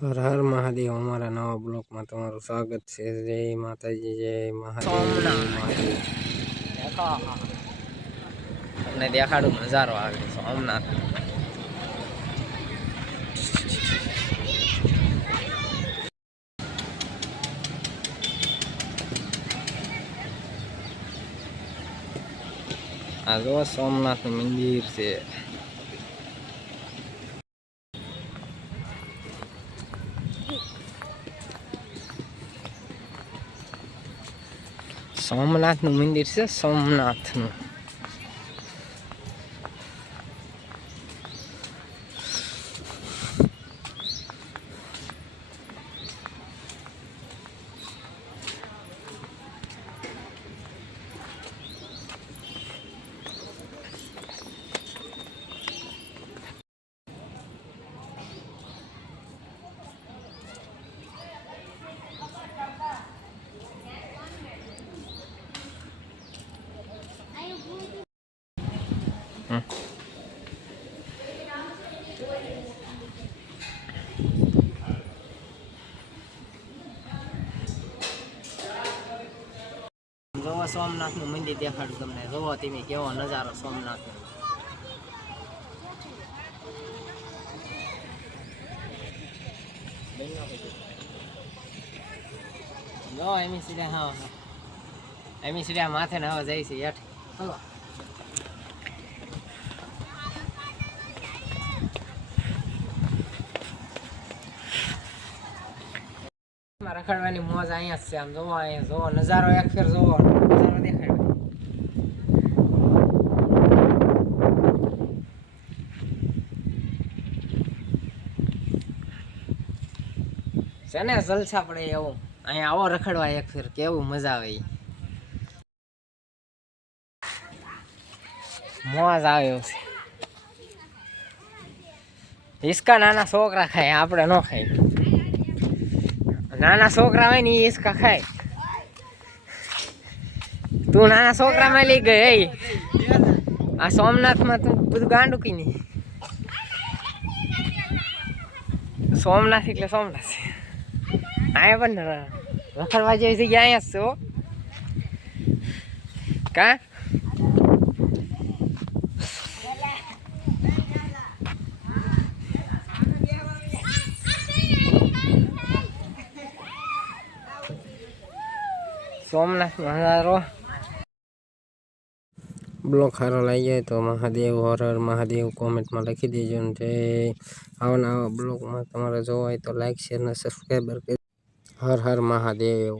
હર હર મહાદેવ અમારા નવા બ્લોકમાં તમારું સ્વાગત છે જય માતાજી જય મહાદેવ સોમનાથ. મહાદેવ. દેખો તમને દેખાડું નજારો આવે સોમનાથ આ જો સોમનાથનું મંદિર છે સોમનાથનું મંદિર છે સોમનાથ જોવો સોમનાથનું મંદિર દેખાડું તમને. જોવો તમે કેવો નજારો સોમનાથ જો એમી સીધા હા એમી સીધા માથે ને હવે જાય છે હેઠ. રખડવાની મોજ અહીંયા જ છે આમ, જોવો અહીંયા, જોવો, નજારો એક ફેર જોવો. નજારો દેખાય છે ને જલસા પડે એવું. અહીંયા આવો રખડવા એક ફેર, કેવું મજા આવે. મોજ આવે એવું છે. હિસકા નાના છોકરા ખાય, આપણે ન ખાય. નાના છોકરા હોય ને એ હિસકા ખાય તું નાના છોકરામાં લઈ ગઈ. આ સોમનાથમાં તું બધું ગાંડું કી નહીં સોમનાથ એટલે સોમનાથ અહીંયા પણ રખડવા જેવી જગ્યા અહીંયા હો કા સોમનાથ નજારો બ્લોક સારો લાગી જાય તો મહાદેવ હર હર મહાદેવ કોમેન્ટમાં લખી દેજો ને જે આવા આવા બ્લોગમાં તમારે જોવા હોય તો લાઈક શેર ને સબસ્ક્રાઈબર કરી હર હર મહાદેવ.